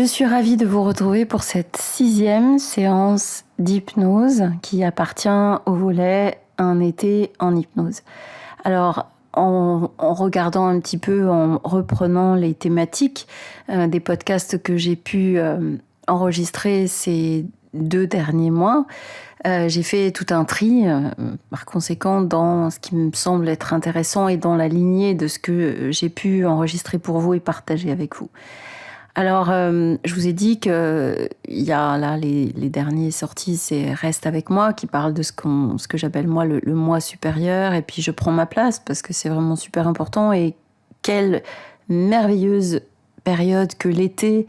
Je suis ravie de vous retrouver pour cette 6e séance d'hypnose qui appartient au volet Un été en hypnose. Alors, en regardant un petit peu, en reprenant les thématiques des podcasts que j'ai pu enregistrer ces 2 derniers mois, j'ai fait tout un tri, par conséquent, dans ce qui me semble être intéressant et dans la lignée de ce que j'ai pu enregistrer pour vous et partager avec vous. Alors, je vous ai dit qu'il y a là les derniers sortis, c'est Reste avec moi, qui parle de ce que j'appelle moi le moi supérieur, et puis je prends ma place parce que c'est vraiment super important. Et quelle merveilleuse période que l'été,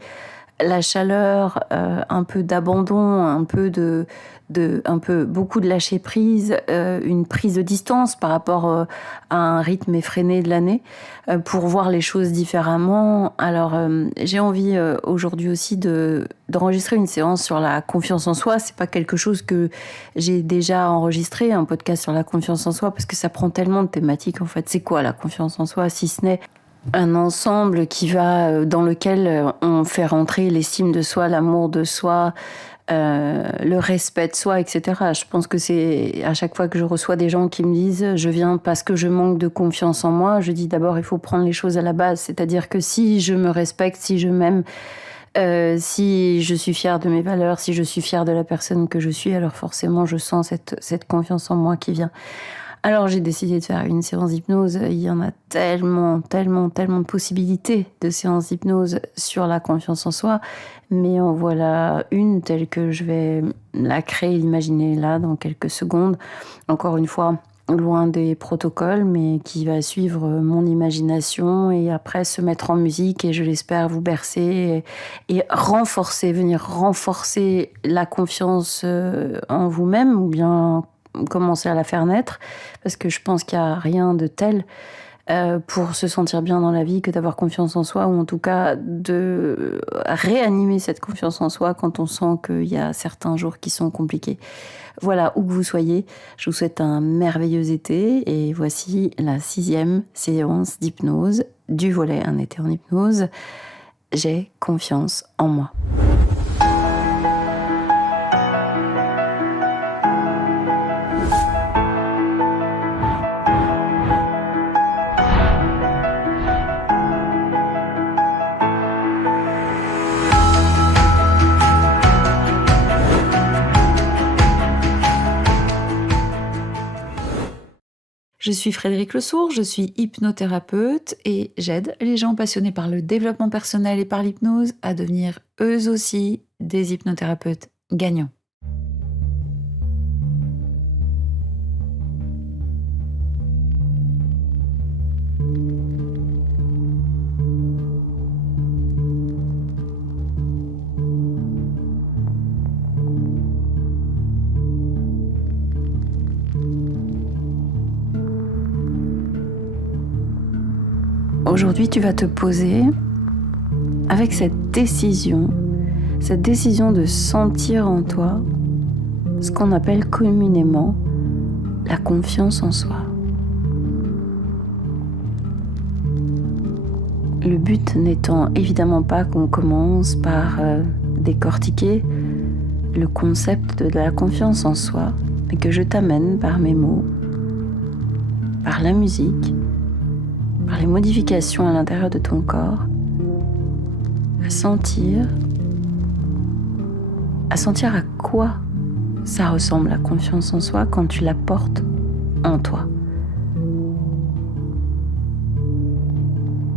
la chaleur, un peu d'abandon, un peu beaucoup de lâcher prise, une prise de distance par rapport à un rythme effréné de l'année, pour voir les choses différemment. Alors, j'ai envie aujourd'hui aussi d'enregistrer une séance sur la confiance en soi. C'est pas quelque chose que j'ai déjà enregistré, un podcast sur la confiance en soi, parce que ça prend tellement de thématiques en fait. C'est quoi la confiance en soi, si ce n'est un ensemble dans lequel on fait rentrer l'estime de soi, l'amour de soi, le respect de soi, etc. Je pense que c'est à chaque fois que je reçois des gens qui me disent « je viens parce que je manque de confiance en moi », je dis d'abord il faut prendre les choses à la base, c'est-à-dire que si je me respecte, si je m'aime, si je suis fière de mes valeurs, si je suis fière de la personne que je suis, alors forcément je sens cette confiance en moi qui vient. Alors j'ai décidé de faire une séance d'hypnose. Il y en a tellement de possibilités de séances d'hypnose sur la confiance en soi. Mais en voilà une telle que je vais la créer, l'imaginer là dans quelques secondes. Encore une fois, loin des protocoles, mais qui va suivre mon imagination et après se mettre en musique et je l'espère vous bercer et venir renforcer la confiance en vous-même, ou bien commencer à la faire naître, parce que je pense qu'il n'y a rien de tel pour se sentir bien dans la vie que d'avoir confiance en soi, ou en tout cas de réanimer cette confiance en soi quand on sent qu'il y a certains jours qui sont compliqués. Voilà, où que vous soyez, je vous souhaite un merveilleux été et voici la 6e séance d'hypnose du volet Un été en hypnose. J'ai confiance en moi. Je suis Frédérique Lesourd, je suis hypnothérapeute et j'aide les gens passionnés par le développement personnel et par l'hypnose à devenir eux aussi des hypnothérapeutes gagnants. Aujourd'hui, tu vas te poser avec cette décision de sentir en toi ce qu'on appelle communément la confiance en soi. Le but n'étant évidemment pas qu'on commence par décortiquer le concept de la confiance en soi, mais que je t'amène par mes mots, par la musique, par les modifications à l'intérieur de ton corps, à sentir à quoi ça ressemble la confiance en soi quand tu la portes en toi.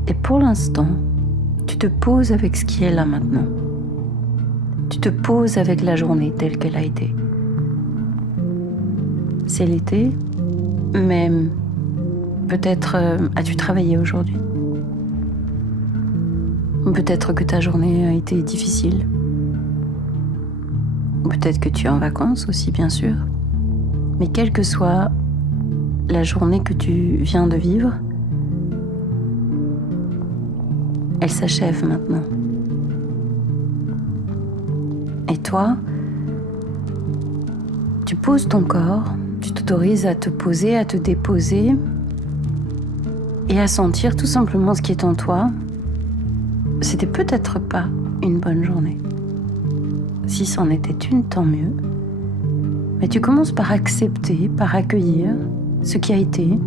Et pour l'instant, tu te poses avec ce qui est là maintenant. Tu te poses avec la journée telle qu'elle a été. C'est l'été, mais peut-être as-tu travaillé aujourd'hui. Peut-être que ta journée a été difficile. Peut-être que tu es en vacances aussi, bien sûr. Mais quelle que soit la journée que tu viens de vivre, elle s'achève maintenant. Et toi, tu poses ton corps, tu t'autorises à te poser, à te déposer et à sentir tout simplement ce qui est en toi. C'était peut-être pas une bonne journée. Si c'en était une, tant mieux. Mais tu commences par accepter, par accueillir ce qui a été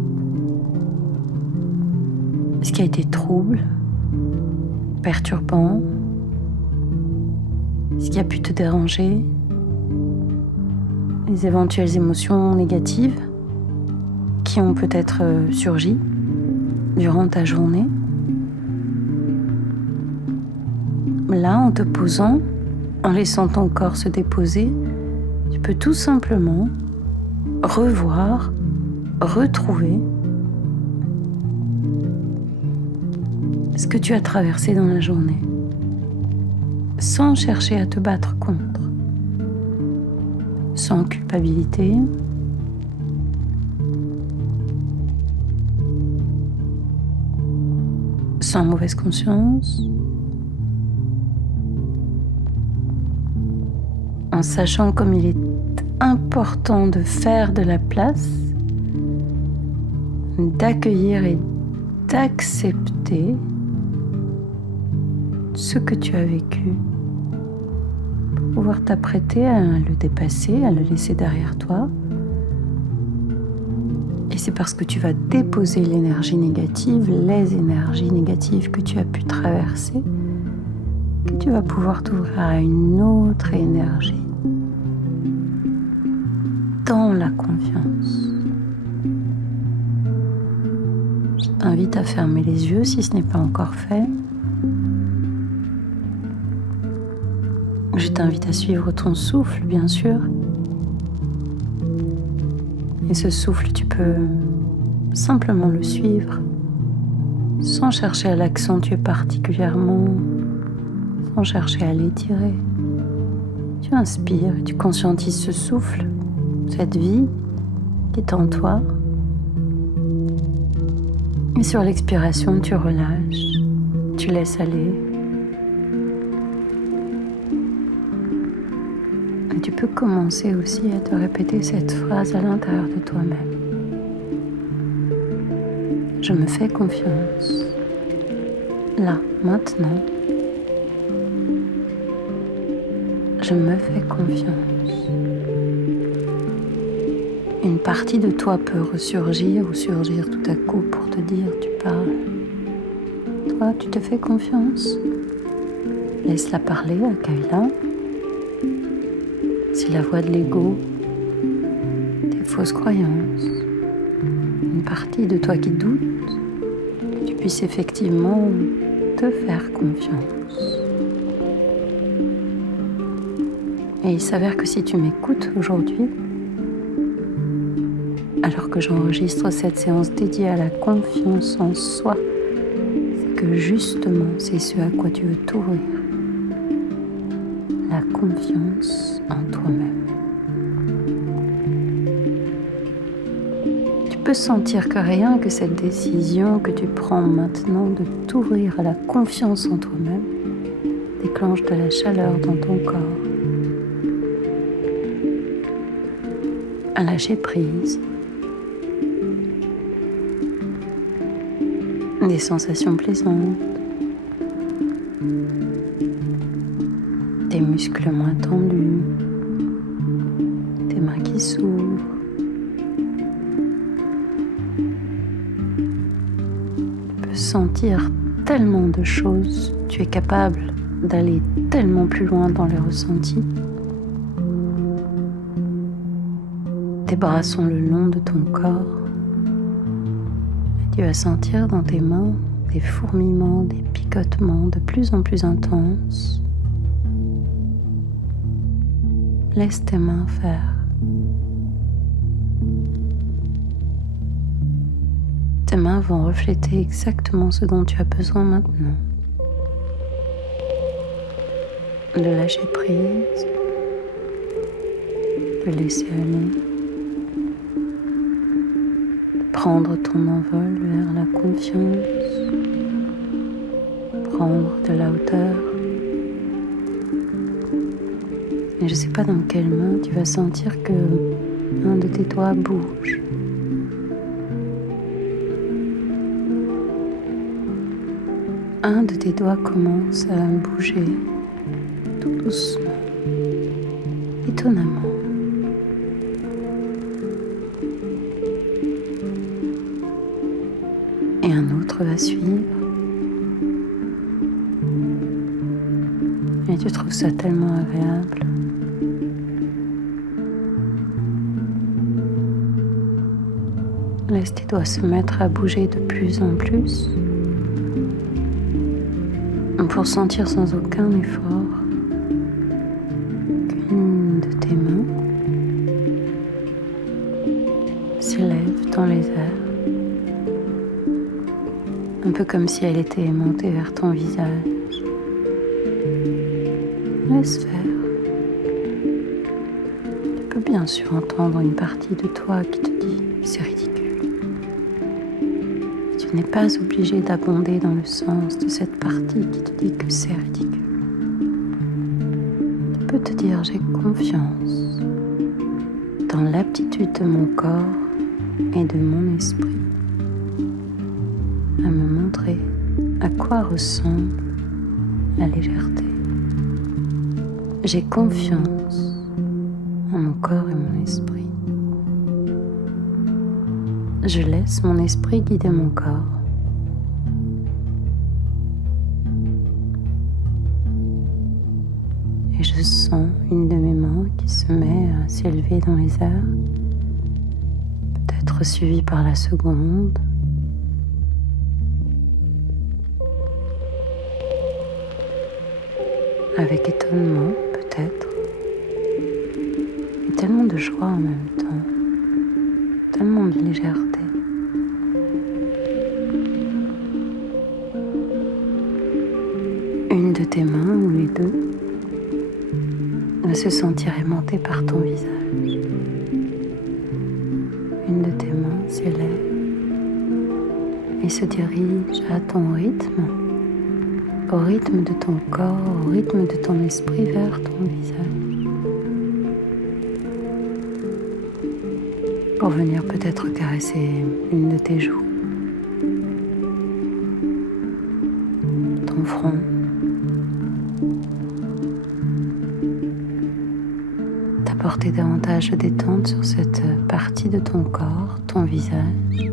trouble, perturbant, ce qui a pu te déranger, les éventuelles émotions négatives qui ont peut-être surgi durant ta journée. Là, en te posant, en laissant ton corps se déposer, tu peux tout simplement revoir, retrouver ce que tu as traversé dans la journée, sans chercher à te battre contre, sans culpabilité, sans mauvaise conscience, en sachant comme il est important de faire de la place, d'accueillir et d'accepter ce que tu as vécu, pour pouvoir t'apprêter à le dépasser, à le laisser derrière toi. Et c'est parce que tu vas déposer l'énergie négative, les énergies négatives que tu as pu traverser, que tu vas pouvoir t'ouvrir à une autre énergie, dans la confiance. Je t'invite à fermer les yeux si ce n'est pas encore fait. Je t'invite à suivre ton souffle, bien sûr. Et ce souffle, tu peux simplement le suivre, sans chercher à l'accentuer particulièrement, sans chercher à l'étirer. Tu inspires et tu conscientises ce souffle, cette vie qui est en toi. Et sur l'expiration, tu relâches, tu laisses aller. Et tu peux commencer aussi à te répéter cette phrase à l'intérieur de toi-même. Je me fais confiance. Là, maintenant. Je me fais confiance. Une partie de toi peut ressurgir ou surgir tout à coup pour te dire tu parles. Toi, tu te fais confiance. Laisse-la parler, accueille-la. C'est la voix de l'ego, des fausses croyances, une partie de toi qui doute, que tu puisses effectivement te faire confiance. Et il s'avère que si tu m'écoutes aujourd'hui, alors que j'enregistre cette séance dédiée à la confiance en soi, c'est que justement c'est ce à quoi tu veux t'ouvrir. La confiance en toi-même. Tu peux sentir que rien que cette décision que tu prends maintenant de t'ouvrir à la confiance en toi-même déclenche de la chaleur dans ton corps. À lâcher prise. Des sensations plaisantes. Des muscles moins tendus, tes mains qui s'ouvrent. Tu peux sentir tellement de choses, tu es capable d'aller tellement plus loin dans les ressentis. Tes bras sont le long de ton corps. Et tu vas sentir dans tes mains des fourmillements, des picotements de plus en plus intenses. Laisse tes mains faire. Tes mains vont refléter exactement ce dont tu as besoin maintenant. De lâcher prise, de laisser aller, de prendre ton envol vers la confiance, prendre de la hauteur. Et je ne sais pas dans quelle main tu vas sentir que un de tes doigts bouge. Un de tes doigts commence à bouger tout doucement, étonnamment. Et un autre va suivre. Et tu trouves ça tellement agréable. Laisse tes doigts se mettre à bouger de plus en plus pour sentir sans aucun effort qu'une de tes mains s'élève dans les airs, un peu comme si elle était aimantée vers ton visage. Laisse faire. Tu peux bien sûr entendre une partie de toi qui te dit « c'est ridicule ». Tu n'es pas obligé d'abonder dans le sens de cette partie qui te dit que c'est ridicule. Tu peux te dire « j'ai confiance dans l'aptitude de mon corps et de mon esprit à me montrer à quoi ressemble la légèreté. J'ai confiance en mon corps et mon esprit. Je laisse mon esprit guider mon corps. Et je sens une de mes mains qui se met à s'élever dans les airs, peut-être suivie par la seconde. Avec étonnement, peut-être, et tellement de joie en même temps, tellement de légèreté. Une de tes mains, ou les deux, va se sentir aimantée par ton visage. Une de tes mains s'élève et se dirige à ton rythme, au rythme de ton corps, au rythme de ton esprit vers ton visage. Pour venir peut-être caresser une de tes joues, ton front, t'apporter davantage de détente sur cette partie de ton corps, ton visage.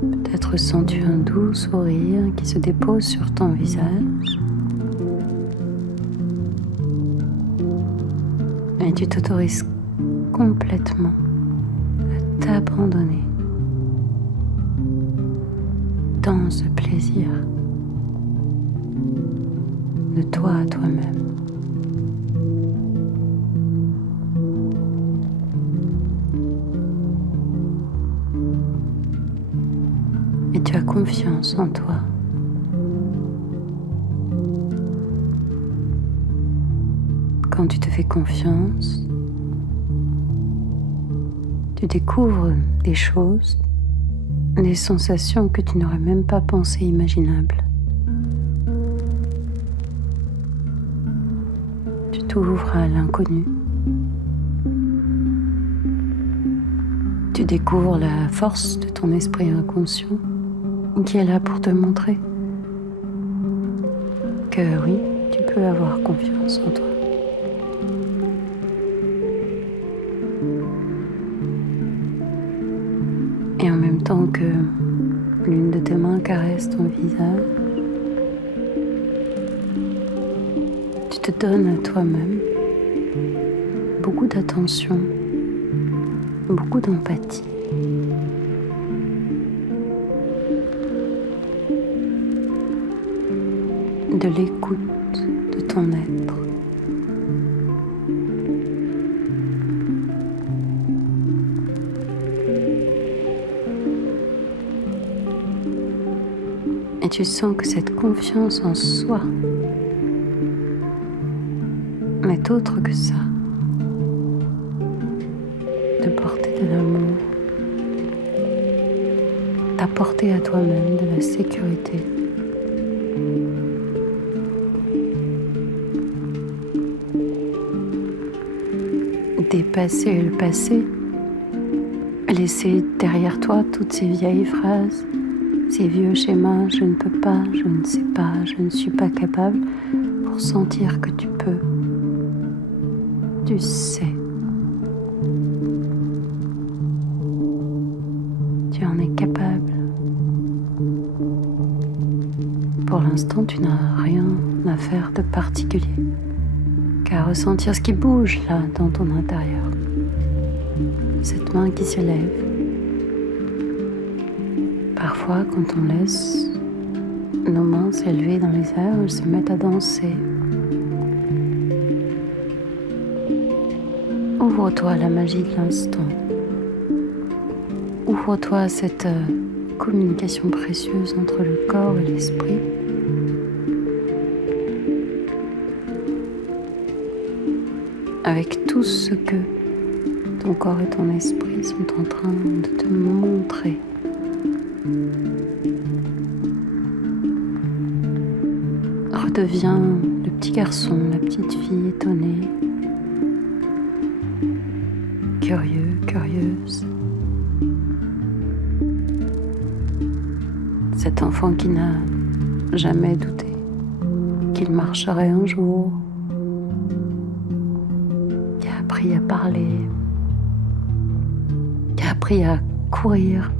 Peut-être sens-tu un doux sourire qui se dépose sur ton visage. Et tu t'autorises complètement à t'abandonner dans ce plaisir de toi à toi-même. Et tu as confiance en toi. Quand tu te fais confiance, tu découvres des choses, des sensations que tu n'aurais même pas pensé imaginables. Tu t'ouvres à l'inconnu. Tu découvres la force de ton esprit inconscient qui est là pour te montrer que oui, tu peux avoir confiance en toi. Et en même temps que l'une de tes mains caresse ton visage, tu te donnes à toi-même beaucoup d'attention, beaucoup d'empathie. De l'écoute de ton être. Et tu sens que cette confiance en soi n'est autre que ça, de porter de l'amour, d'apporter à toi-même de la sécurité. Dépasser le passé, laisser derrière toi toutes ces vieilles phrases, ces vieux schémas, je ne peux pas, je ne sais pas, je ne suis pas capable, pour sentir que tu peux. Tu sais. Tu en es capable. Pour l'instant, tu n'as rien à faire de particulier qu'à ressentir ce qui bouge là dans ton intérieur. Cette main qui se lève. Parfois, quand on laisse nos mains s'élever dans les airs, elles se mettent à danser. Ouvre-toi à la magie de l'instant. Ouvre-toi à cette communication précieuse entre le corps et l'esprit. Avec tout ce que ton corps et ton esprit sont en train de te montrer. Redeviens le petit garçon, la petite fille étonnée, curieux, curieuse. Cet enfant qui n'a jamais douté qu'il marcherait un jour, qui a appris à parler, qui a appris à courir,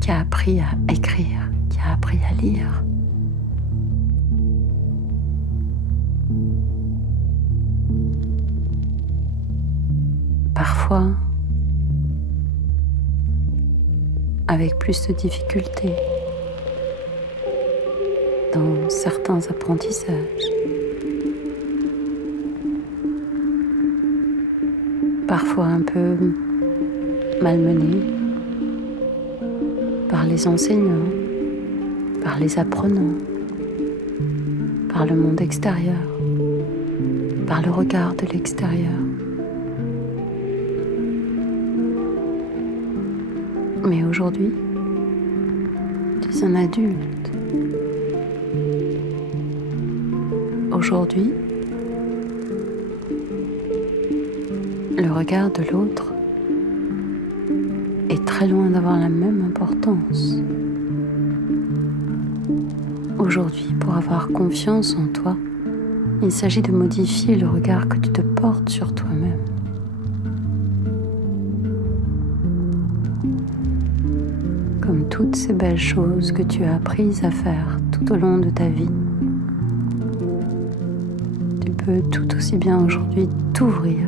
qui a appris à écrire, qui a appris à lire. Parfois, avec plus de difficultés, dans certains apprentissages. Parfois un peu malmené par les enseignants, par les apprenants, par le monde extérieur, par le regard de l'extérieur. Mais aujourd'hui, tu es un adulte. Aujourd'hui, le regard de l'autre est très loin d'avoir la même importance. Aujourd'hui, pour avoir confiance en toi, il s'agit de modifier le regard que tu te portes sur toi-même. Comme toutes ces belles choses que tu as apprises à faire tout au long de ta vie, tu peux tout aussi bien aujourd'hui t'ouvrir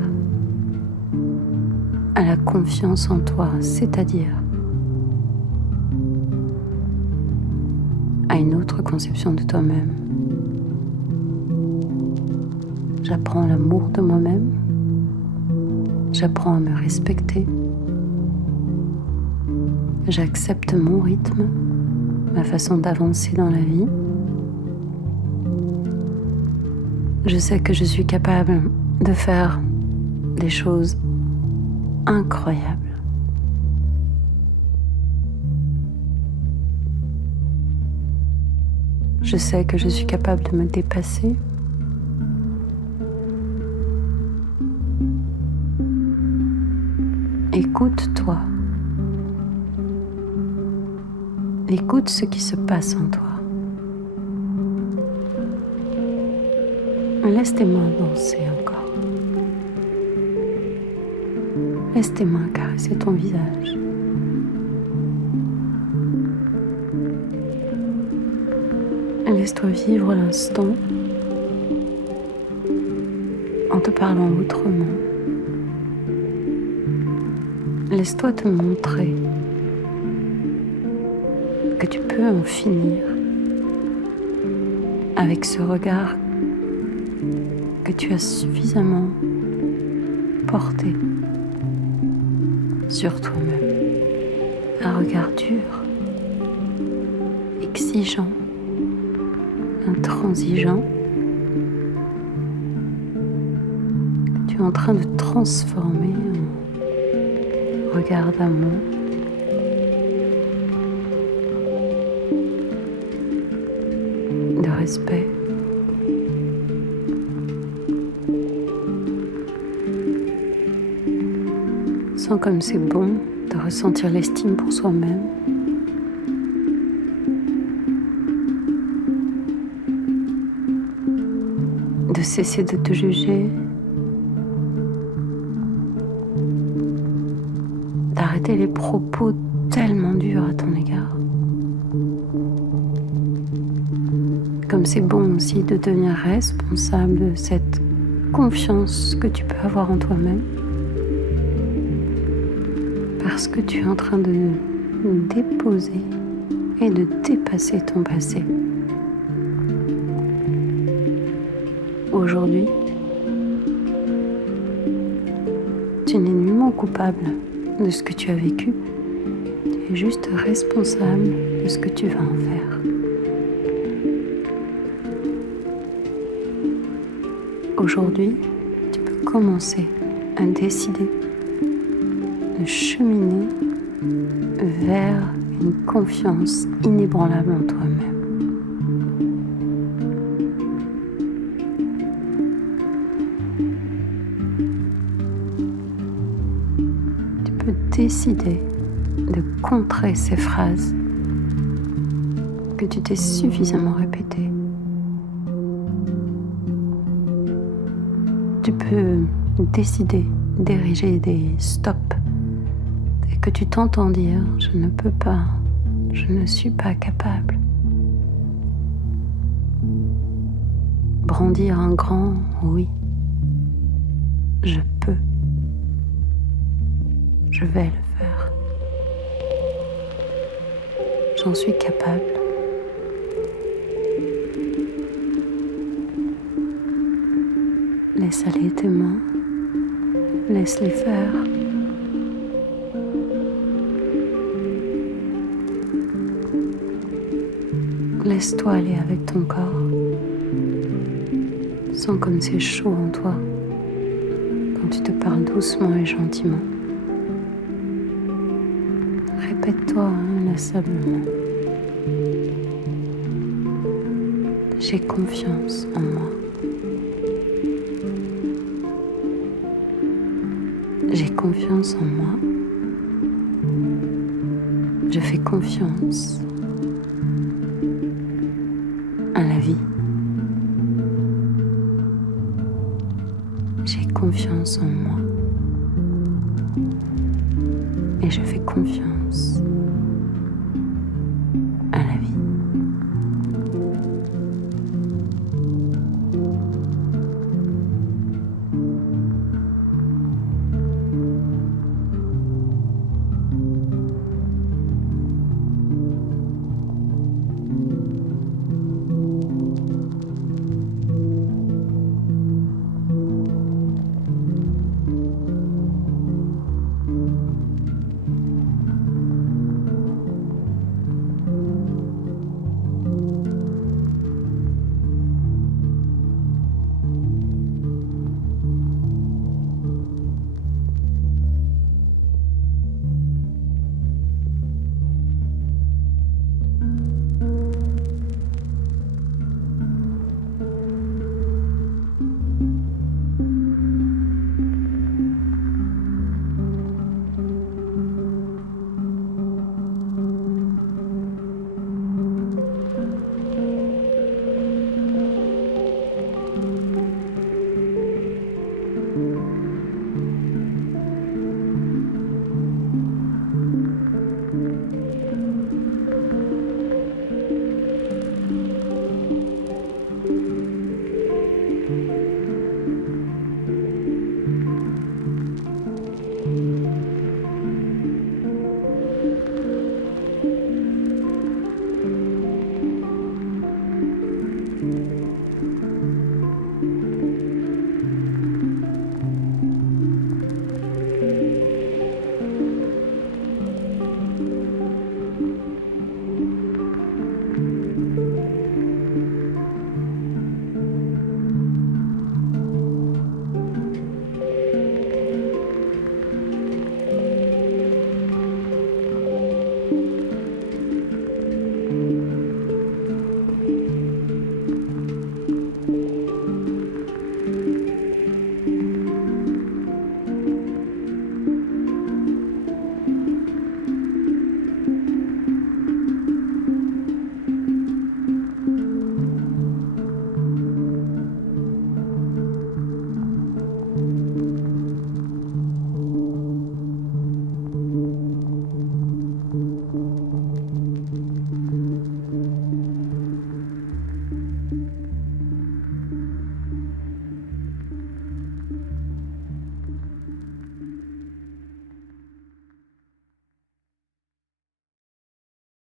à la confiance en toi, c'est-à-dire à une autre conception de toi-même. J'apprends l'amour de moi-même, j'apprends à me respecter, j'accepte mon rythme, ma façon d'avancer dans la vie. Je sais que je suis capable de faire des choses incroyables. Je sais que je suis capable de me dépasser. Écoute-toi. Écoute ce qui se passe en toi. Laisse tes mains danser encore. Laisse tes mains caresser ton visage. Laisse-toi vivre l'instant en te parlant autrement. Laisse-toi te montrer que tu peux en finir avec ce regard que tu as suffisamment porté sur toi-même. Un regard dur, exigeant, intransigeant, que tu es en train de transformer en regard d'amour. De respect. Sens comme c'est bon de ressentir l'estime pour soi-même. de cesser de te juger, d'arrêter les propos tellement durs à ton égard. Comme c'est bon aussi de devenir responsable de cette confiance que tu peux avoir en toi-même, parce que tu es en train de déposer et de dépasser ton passé. Aujourd'hui, tu n'es nullement coupable de ce que tu as vécu, tu es juste responsable de ce que tu vas en faire. Aujourd'hui, tu peux commencer à décider de cheminer vers une confiance inébranlable en toi-même. Tu peux décider de contrer ces phrases que tu t'es suffisamment répétées. Tu peux décider d'ériger des stops et que tu t'entends dire « je ne peux pas, je ne suis pas capable ». Brandir un grand « oui ». Je peux. Je vais le faire. J'en suis capable. Laisse aller tes mains. Laisse-les faire. Laisse-toi aller avec ton corps. Sens comme c'est chaud en toi quand tu te parles doucement et gentiment. Répète-toi inlassablement. J'ai confiance en moi. J'ai confiance en moi. Je fais confiance à la vie. J'ai confiance en moi. Et je fais confiance